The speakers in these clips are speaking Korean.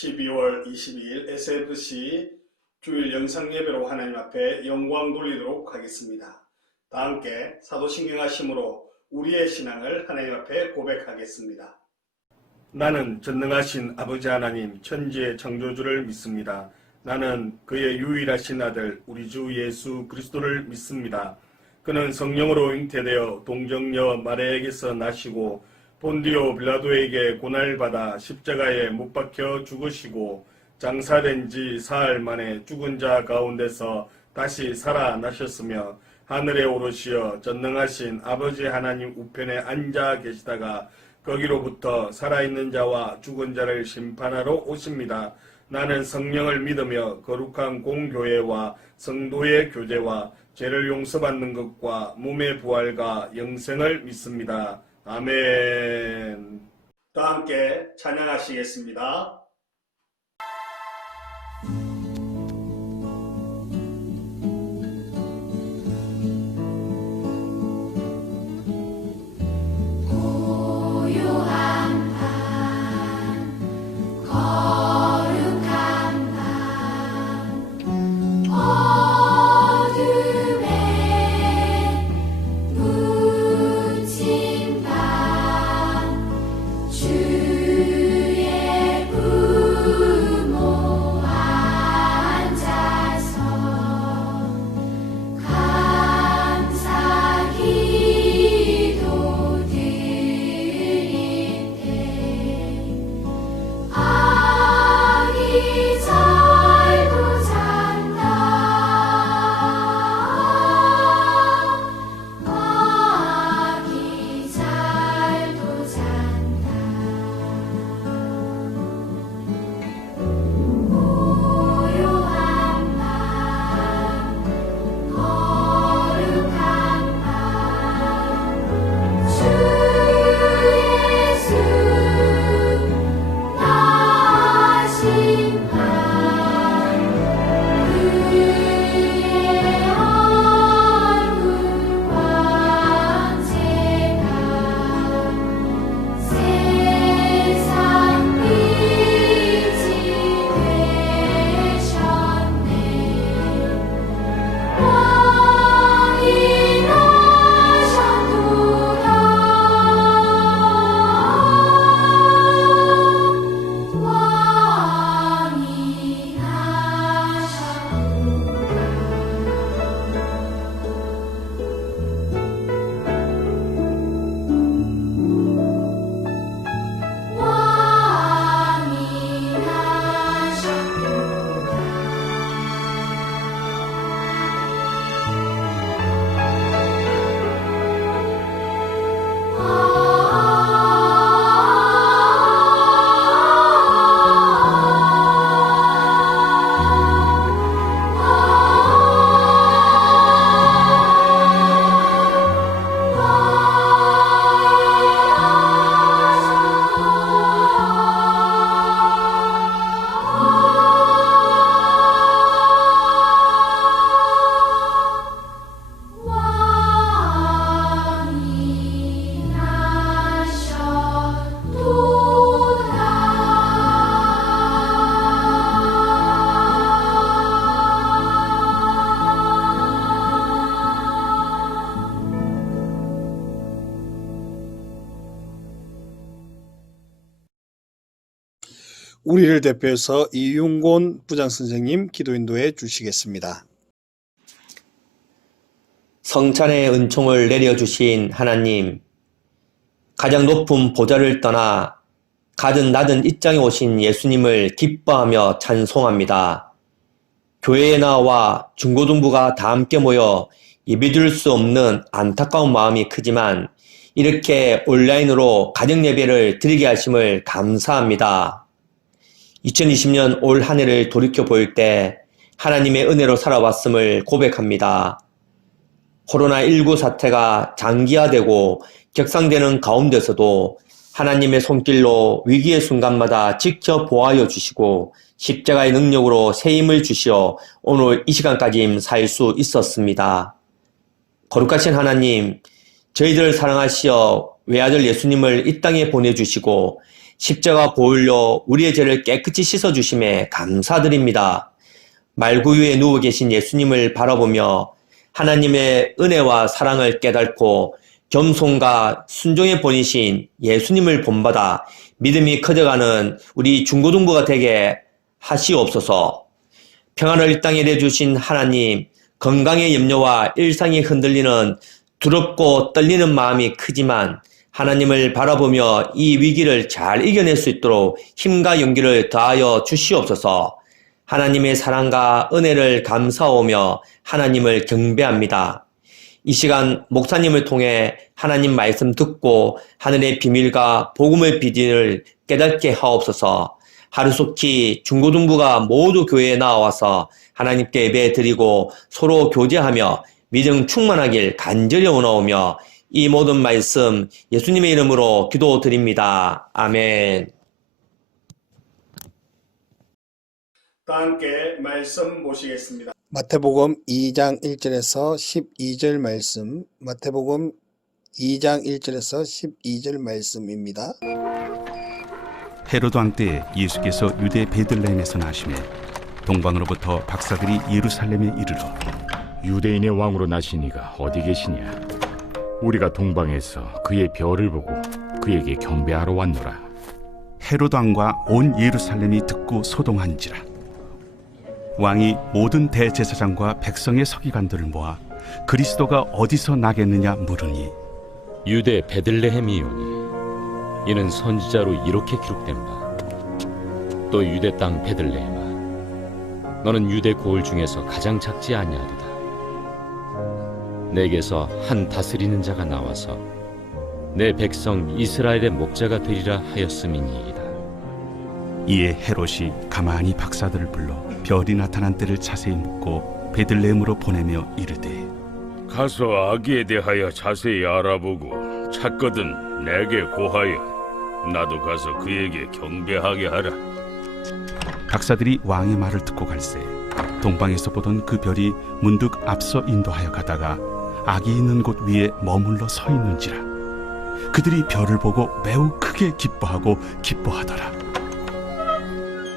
12월 22일 SFC 주일 영상 예배로 하나님 앞에 영광 돌리도록 하겠습니다. 다 함께 사도신경하심으로 우리의 신앙을 하나님 앞에 고백하겠습니다. 나는 전능하신 아버지 하나님 천지의 창조주를 믿습니다. 나는 그의 유일하신 아들 우리 주 예수 그리스도를 믿습니다. 그는 성령으로 잉태되어 동정녀 마리아에게서 나시고 본디오 빌라도에게 고난을 받아 십자가에 못 박혀 죽으시고 장사된 지 사흘 만에 죽은 자 가운데서 다시 살아나셨으며 하늘에 오르시어 전능하신 아버지 하나님 우편에 앉아 계시다가 거기로부터 살아있는 자와 죽은 자를 심판하러 오십니다. 나는 성령을 믿으며 거룩한 공교회와 성도의 교제와 죄를 용서받는 것과 몸의 부활과 영생을 믿습니다. 아멘. 다 함께 찬양하시겠습니다. 우리를 대표해서 이윤곤 부장선생님 기도 인도해 주시겠습니다. 성찬의 은총을 내려주신 하나님, 가장 높은 보좌를 떠나 가장 낮은 입장에 오신 예수님을 기뻐하며 찬송합니다. 교회에 나와 중고등부가 다 함께 모여 예배드릴 수 없는 안타까운 마음이 크지만 이렇게 온라인으로 가정 예배를 드리게 하심을 감사합니다. 2020년 올 한 해를 돌이켜 볼 때 하나님의 은혜로 살아왔음을 고백합니다. 코로나19 사태가 장기화되고 격상되는 가운데서도 하나님의 손길로 위기의 순간마다 지켜보아여 주시고 십자가의 능력으로 새 힘을 주시어 오늘 이 시간까지 살 수 있었습니다. 거룩하신 하나님, 저희들을 사랑하시어 외아들 예수님을 이 땅에 보내주시고 십자가 보혈로 우리의 죄를 깨끗이 씻어주심에 감사드립니다. 말구 위에 누워 계신 예수님을 바라보며 하나님의 은혜와 사랑을 깨닫고 겸손과 순종의 본이신 예수님을 본받아 믿음이 커져가는 우리 중고등부가 되게 하시옵소서. 평안을 이 땅에 내주신 하나님, 건강의 염려와 일상이 흔들리는 두렵고 떨리는 마음이 크지만 하나님을 바라보며 이 위기를 잘 이겨낼 수 있도록 힘과 용기를 더하여 주시옵소서. 하나님의 사랑과 은혜를 감사하며 하나님을 경배합니다. 이 시간 목사님을 통해 하나님 말씀 듣고 하늘의 비밀과 복음의 비전을 깨닫게 하옵소서. 하루속히 중고등부가 모두 교회에 나와서 하나님께 예배드리고 서로 교제하며 믿음 충만하길 간절히 원하오며 이 모든 말씀 예수님의 이름으로 기도드립니다. 아멘. 다 함께 말씀 보시겠습니다. 마태복음 2장 1절에서 12절 말씀, 마태복음 2장 1절에서 12절 말씀입니다. 헤로드 왕 때 예수께서 유대 베들레헴에서 나시매 동방으로부터 박사들이 예루살렘에 이르러 유대인의 왕으로 나신 이가 어디 계시냐? 우리가 동방에서 그의 별을 보고 그에게 경배하러 왔노라. 헤로드 왕과 온 예루살렘이 듣고 소동한지라. 왕이 모든 대제사장과 백성의 서기관들을 모아 그리스도가 어디서 나겠느냐 물으니 유대 베들레헴이오니 이는 선지자로 이렇게 기록된다. 또 유대 땅 베들레헴아, 너는 유대 고을 중에서 가장 작지 아니하리다. 내게서 한 다스리는 자가 나와서 내 백성 이스라엘의 목자가 되리라 하였음이니이다. 이에 헤롯이 가만히 박사들을 불러 별이 나타난 때를 자세히 묻고 베들레헴으로 보내며 이르되 가서 아기에 대하여 자세히 알아보고 찾거든 내게 고하여 나도 가서 그에게 경배하게 하라. 박사들이 왕의 말을 듣고 갈새 동방에서 보던 그 별이 문득 앞서 인도하여 가다가 아기 있는 곳 위에 머물러 서 있는지라. 그들이 별을 보고 매우 크게 기뻐하더라.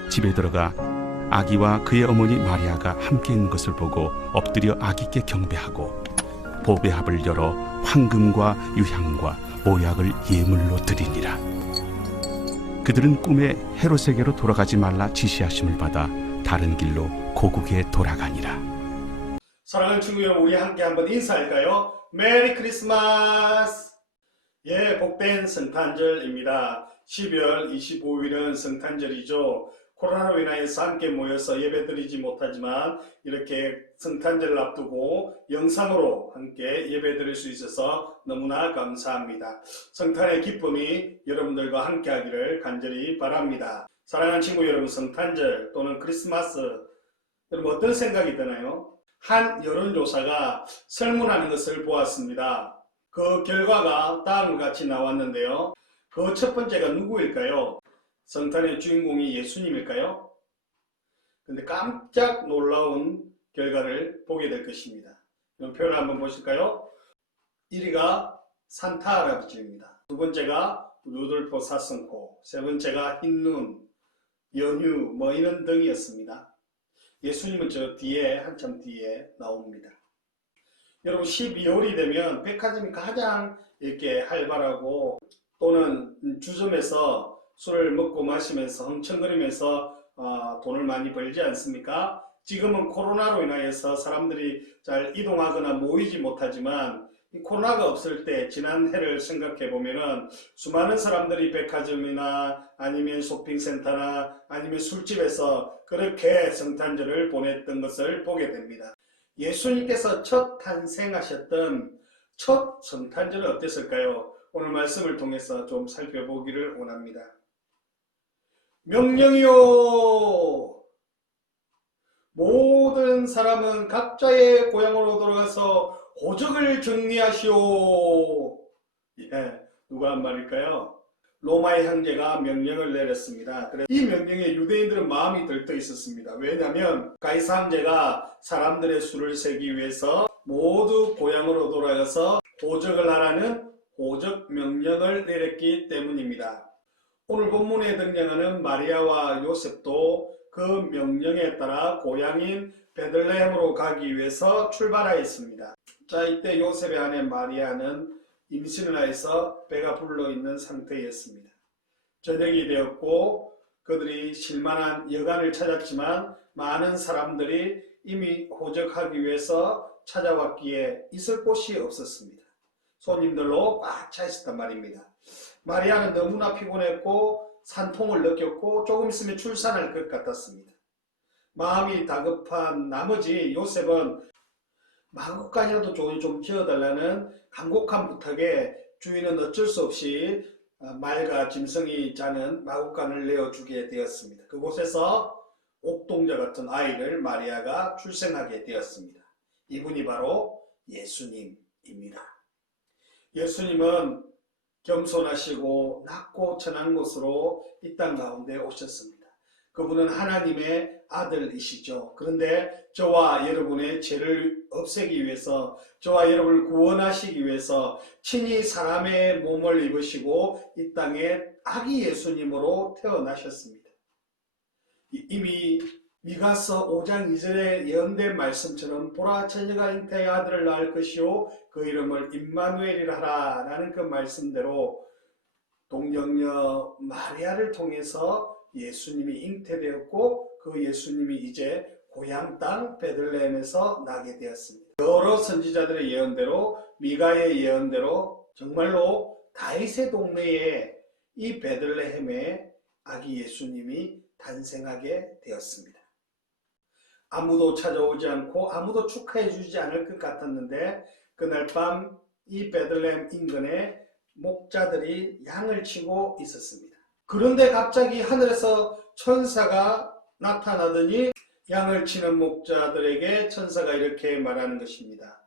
집에 들어가 아기와 그의 어머니 마리아가 함께 있는 것을 보고 엎드려 아기께 경배하고 보배합을 열어 황금과 유향과 모약을 예물로 드리니라. 그들은 꿈에 헤롯에게로 돌아가지 말라 지시하심을 받아 다른 길로 고국에 돌아가니라. 사랑하는 친구 여러분, 우리 함께 한번 인사할까요? 메리 크리스마스! 예, 복된 성탄절입니다. 12월 25일은 성탄절이죠. 코로나로 인하여서 함께 모여서 예배드리지 못하지만 이렇게 성탄절을 앞두고 영상으로 함께 예배드릴 수 있어서 너무나 감사합니다. 성탄의 기쁨이 여러분들과 함께 하기를 간절히 바랍니다. 사랑하는 친구 여러분, 성탄절 또는 크리스마스, 여러분 어떤 생각이 드나요? 한 여론조사가 설문하는 것을 보았습니다. 그 결과가 다음과 같이 나왔는데요. 그 첫 번째가 누구일까요? 성탄의 주인공이 예수님일까요? 근데 깜짝 놀라운 결과를 보게 될 것입니다. 그럼 표를 한번 보실까요? 1위가 산타 할아버지입니다. 두 번째가 루돌프 사슴코, 세 번째가 흰눈, 연휴 이런 등이었습니다. 예수님은 저 뒤에, 한참 뒤에 나옵니다. 여러분 12월이 되면 백화점이 가장 이렇게 활발하고 또는 주점에서 술을 먹고 마시면서 흥청거리면서 돈을 많이 벌지 않습니까? 지금은 코로나로 인하여서 사람들이 잘 이동하거나 모이지 못하지만 이 코로나가 없을 때 지난 해를 생각해 보면은 수많은 사람들이 백화점이나 아니면 쇼핑센터나 아니면 술집에서 그렇게 성탄절을 보냈던 것을 보게 됩니다. 예수님께서 첫 탄생하셨던 첫 성탄절은 어땠을까요? 오늘 말씀을 통해서 좀 살펴보기를 원합니다. 명령이요! 모든 사람은 각자의 고향으로 돌아가서 호적을 정리하시오. 예, 누가 한 말일까요? 로마의 황제가 명령을 내렸습니다. 그래서 이 명령에 유대인들은 마음이 들떠 있었습니다. 왜냐하면 가이사 황제가 사람들의 수를 세기 위해서 모두 고향으로 돌아가서 호적을 하라는 호적 명령을 내렸기 때문입니다. 오늘 본문에 등장하는 마리아와 요셉도 그 명령에 따라 고향인 베들레헴으로 가기 위해서 출발하였습니다. 자, 이때 요셉의 아내 마리아는 임신을 하여서 배가 불러 있는 상태였습니다. 저녁이 되었고 그들이 쉴만한 여간을 찾았지만 많은 사람들이 이미 호적하기 위해서 찾아왔기에 있을 곳이 없었습니다. 손님들로 꽉 차 있었단 말입니다. 마리아는 너무나 피곤했고 산통을 느꼈고 조금 있으면 출산할 것 같았습니다. 마음이 다급한 나머지 요셉은 마구간이라도 좀 지어달라는 간곡한 부탁에 주인은 어쩔 수 없이 말과 짐승이 자는 마구간을 내어주게 되었습니다. 그곳에서 옥동자 같은 아이를 마리아가 출생하게 되었습니다. 이분이 바로 예수님입니다. 예수님은 겸손하시고 낮고 천한 곳으로 이 땅 가운데 오셨습니다. 그분은 하나님의 아들이시죠. 그런데 저와 여러분의 죄를 없애기 위해서, 저와 여러분을 구원하시기 위해서 친히 사람의 몸을 입으시고 이 땅에 아기 예수님으로 태어나셨습니다. 이미 미가서 5장 2절에 예언된 말씀처럼 보라 처녀가 잉태의 아들을 낳을 것이요 그 이름을 임마누엘이라 하라 라는 그 말씀대로 동정녀 마리아를 통해서 예수님이 잉태되었고 그 예수님이 이제 고향 땅 베들레헴에서 나게 되었습니다. 여러 선지자들의 예언대로, 미가의 예언대로 정말로 다윗의 동네에 이 베들레헴에 아기 예수님이 탄생하게 되었습니다. 아무도 찾아오지 않고 아무도 축하해 주지 않을 것 같았는데 그날 밤 이 베들레헴 인근에 목자들이 양을 치고 있었습니다. 그런데 갑자기 하늘에서 천사가 나타나더니 양을 치는 목자들에게 천사가 이렇게 말하는 것입니다.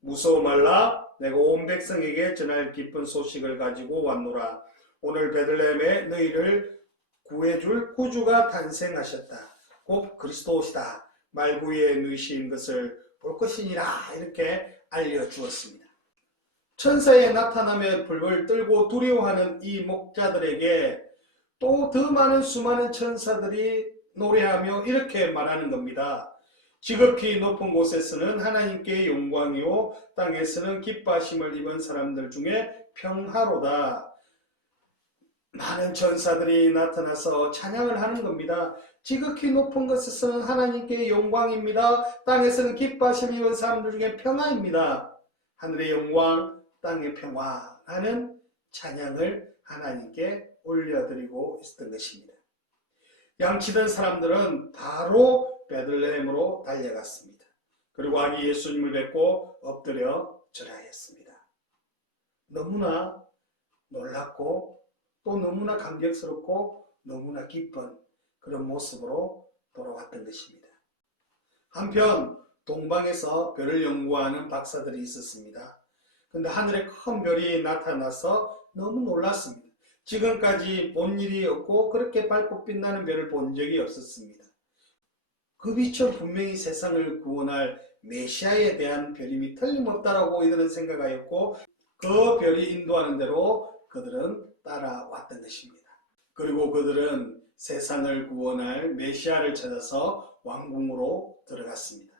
무서워 말라, 내가 온 백성에게 전할 기쁜 소식을 가지고 왔노라. 오늘 베들레헴에 너희를 구해줄 구주가 탄생하셨다. 곧 그리스도시다. 말구에 누이신 것을 볼 것이니라. 이렇게 알려주었습니다. 천사의 나타남에 불을 떨고 두려워하는 이 목자들에게 또 더 많은 수많은 천사들이 노래하며 이렇게 말하는 겁니다. 지극히 높은 곳에서는 하나님께 영광이요 땅에서는 기뻐하심을 입은 사람들 중에 평화로다. 많은 천사들이 나타나서 찬양을 하는 겁니다. 지극히 높은 곳에서는 하나님께 영광입니다. 땅에서는 기뻐하심을 입은 사람들 중에 평화입니다. 하늘의 영광, 땅의 평화라는 찬양을 하나님께 올려드리고 있었던 것입니다. 양치던 사람들은 바로 베들레헴으로 달려갔습니다. 그리고 아기 예수님을 뵙고 엎드려 절하였습니다. 너무나 놀랍고 또 너무나 감격스럽고 너무나 기쁜 그런 모습으로 돌아왔던 것입니다. 한편 동방에서 별을 연구하는 박사들이 있었습니다. 그런데 하늘에 큰 별이 나타나서 너무 놀랐습니다. 지금까지 본 일이 없고 그렇게 밝고 빛나는 별을 본 적이 없었습니다. 그 빛은 분명히 세상을 구원할 메시아에 대한 별임이 틀림없다라고 이들은 생각하였고 그 별이 인도하는 대로 그들은 따라왔던 것입니다. 그리고 그들은 세상을 구원할 메시아를 찾아서 왕궁으로 들어갔습니다.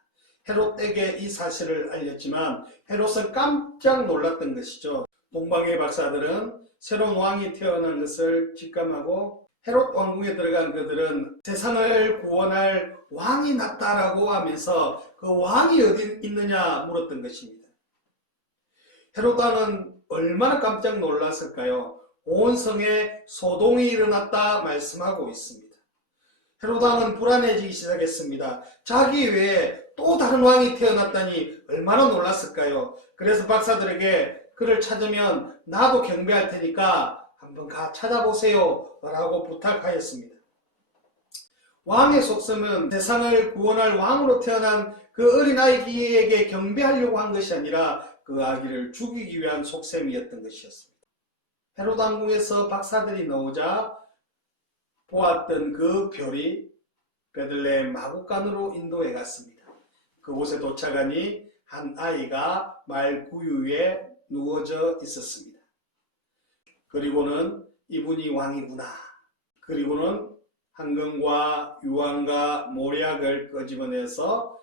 헤롯에게 이 사실을 알렸지만 헤롯은 깜짝 놀랐던 것이죠. 동방의 박사들은 새로운 왕이 태어난 것을 직감하고 헤롯 왕궁에 들어간 그들은 세상을 구원할 왕이 났다라고 하면서 그 왕이 어디 있느냐 물었던 것입니다. 헤롯 왕은 얼마나 깜짝 놀랐을까요? 온 성에 소동이 일어났다 말씀하고 있습니다. 헤롯 왕은 불안해지기 시작했습니다. 자기 외에 또 다른 왕이 태어났다니 얼마나 놀랐을까요? 그래서 박사들에게 그를 찾으면 나도 경배할 테니까 한번 가 찾아보세요 라고 부탁하였습니다. 왕의 속셈은 세상을 구원할 왕으로 태어난 그 어린아이에게 경배하려고 한 것이 아니라 그 아기를 죽이기 위한 속셈이었던 것이었습니다. 헤롯 왕궁에서 박사들이 나오자 보았던 그 별이 베들레헴 마구간으로 인도해 갔습니다. 그곳에 도착하니 한 아이가 말 구유에 누워져 있었습니다. 그리고는 이분이 왕이구나. 그리고는 황금과 유황과 모략을 끄집어내서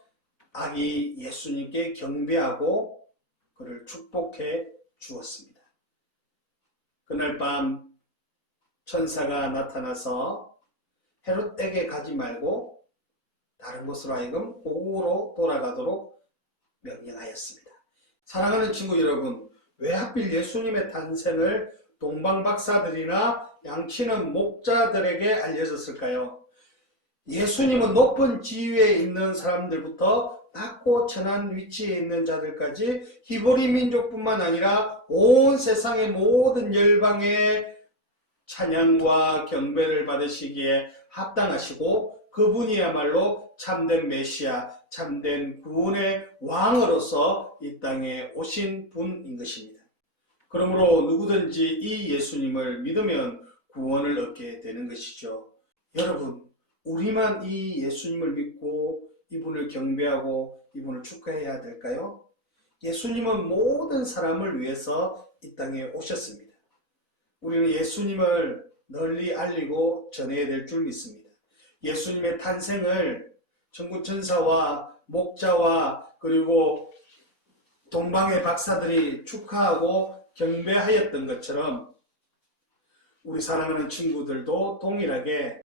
아기 예수님께 경배하고 그를 축복해 주었습니다. 그날 밤 천사가 나타나서 헤롯에게 가지 말고 다른 곳으로 하여금 고국으로 돌아가도록 명령하였습니다. 사랑하는 친구 여러분, 왜 하필 예수님의 탄생을 동방박사들이나 양치는 목자들에게 알려졌을까요? 예수님은 높은 지위에 있는 사람들부터 낮고 천한 위치에 있는 자들까지 히브리 민족뿐만 아니라 온 세상의 모든 열방의 찬양과 경배를 받으시기에 합당하시고 그분이야말로 참된 메시아, 참된 구원의 왕으로서 이 땅에 오신 분인 것입니다. 그러므로 누구든지 이 예수님을 믿으면 구원을 얻게 되는 것이죠. 여러분, 우리만 이 예수님을 믿고 이분을 경배하고 이분을 축하해야 될까요? 예수님은 모든 사람을 위해서 이 땅에 오셨습니다. 우리는 예수님을 널리 알리고 전해야 될 줄 믿습니다. 예수님의 탄생을 천구천사와 목자와 그리고 동방의 박사들이 축하하고 경배하였던 것처럼 우리 사랑하는 친구들도 동일하게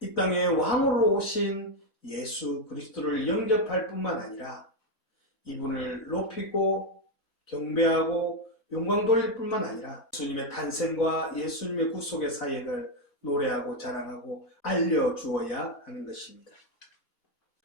이 땅에 왕으로 오신 예수 그리스도를 영접할 뿐만 아니라 이분을 높이고 경배하고 영광 돌릴 뿐만 아니라 예수님의 탄생과 예수님의 구속의 사역을 노래하고 자랑하고 알려주어야 하는 것입니다.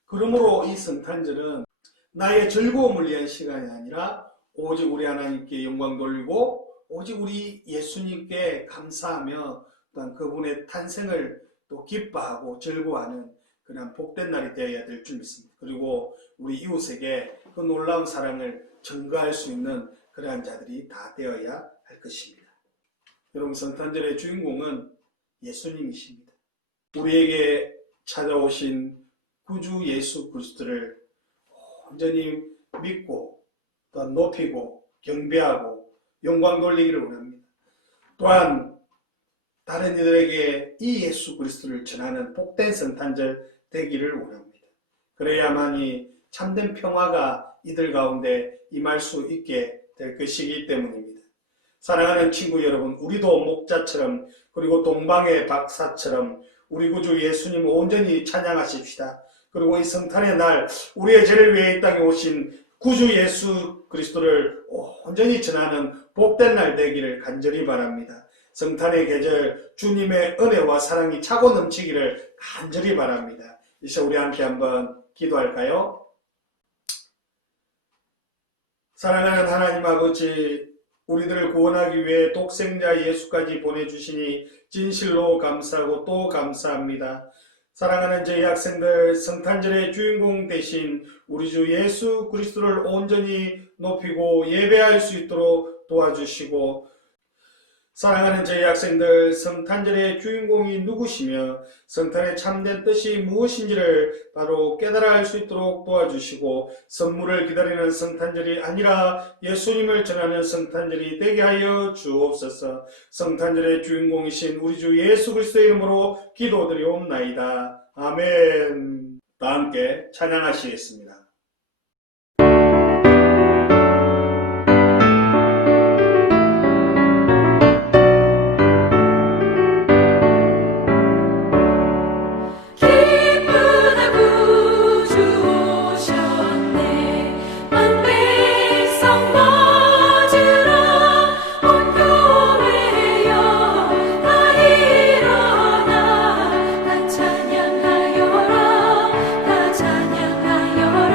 그러므로 이 성탄절은 나의 즐거움을 위한 시간이 아니라 오직 우리 하나님께 영광 돌리고 오직 우리 예수님께 감사하며 또한 그분의 탄생을 또 기뻐하고 즐거워하는 그런 복된 날이 되어야 될 줄 믿습니다. 그리고 우리 이웃에게 그 놀라운 사랑을 전가할 수 있는 그러한 자들이 다 되어야 할 것입니다. 여러분, 성탄절의 주인공은 예수님이십니다. 우리에게 찾아오신 구주 예수 그리스도를 온전히 믿고 또 높이고 경배하고 영광 돌리기를 원합니다. 또한 다른 이들에게 이 예수 그리스도를 전하는 복된 성탄절 되기를 원합니다. 그래야만이 참된 평화가 이들 가운데 임할 수 있게 될 것이기 때문입니다. 사랑하는 친구 여러분, 우리도 목자처럼 그리고 동방의 박사처럼 우리 구주 예수님 온전히 찬양하십시다. 그리고 이 성탄의 날 우리의 죄를 위해 이 땅에 오신 구주 예수 그리스도를 온전히 전하는 복된 날 되기를 간절히 바랍니다. 성탄의 계절 주님의 은혜와 사랑이 차고 넘치기를 간절히 바랍니다. 이제 우리 함께 한번 기도할까요? 사랑하는 하나님 아버지, 우리들을 구원하기 위해 독생자 예수까지 보내주시니 진실로 감사하고 또 감사합니다. 사랑하는 저희 학생들, 성탄절의 주인공 대신 우리 주 예수 그리스도를 온전히 높이고 예배할 수 있도록 도와주시고, 사랑하는 저희 학생들, 성탄절의 주인공이 누구시며 성탄의 참된 뜻이 무엇인지를 바로 깨달아 알 수 있도록 도와주시고, 선물을 기다리는 성탄절이 아니라 예수님을 전하는 성탄절이 되게 하여 주옵소서. 성탄절의 주인공이신 우리 주 예수 그리스도의 이름으로 기도드리옵나이다. 아멘. 다 함께 찬양하시겠습니다. 찬양하여라, 다 찬양하여라.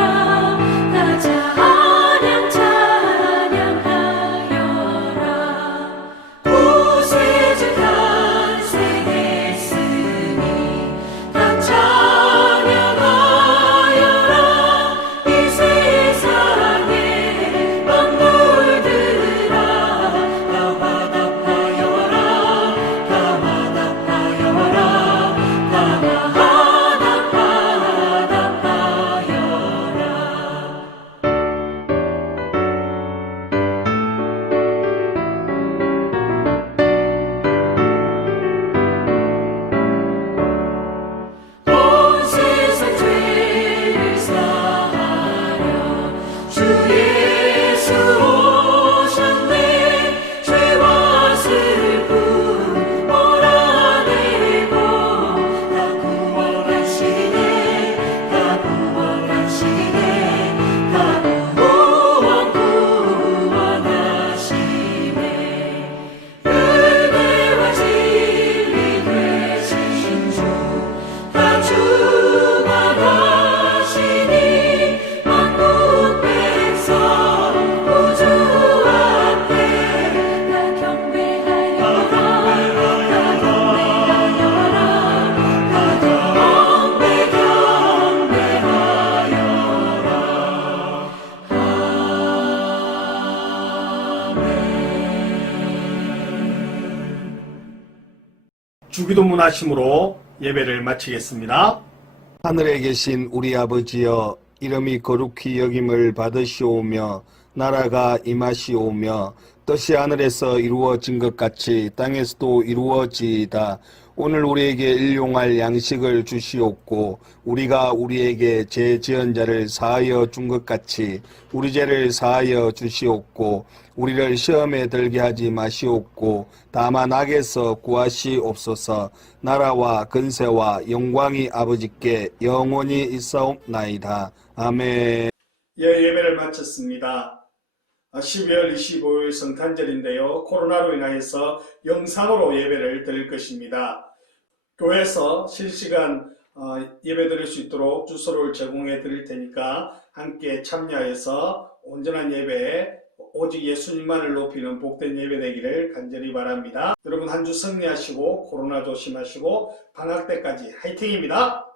주기도문 하심으로 예배를 마치겠습니다. 하늘에 계신 우리 아버지여, 이름이 거룩히 여김을 받으시오며 나라가 임하시오며 뜻이 하늘에서 이루어진 것 같이 땅에서도 이루어지이다. 오늘 우리에게 일용할 양식을 주시옵고 우리가 우리에게 죄 지은 자를 사하여 준 것 같이 우리 죄를 사하여 주시옵고 우리를 시험에 들게 하지 마시옵고 다만 악에서 구하시옵소서. 나라와 근세와 영광이 아버지께 영원히 있사옵나이다. 아멘. 예배를 마쳤습니다. 12월 25일 성탄절인데요. 코로나로 인하여서 영상으로 예배를 드릴 것입니다. 교회에서 실시간 예배 드릴 수 있도록 주소를 제공해 드릴 테니까 함께 참여해서 온전한 예배에 오직 예수님만을 높이는 복된 예배 되기를 간절히 바랍니다. 여러분 한 주 승리하시고 코로나 조심하시고 방학 때까지 화이팅입니다.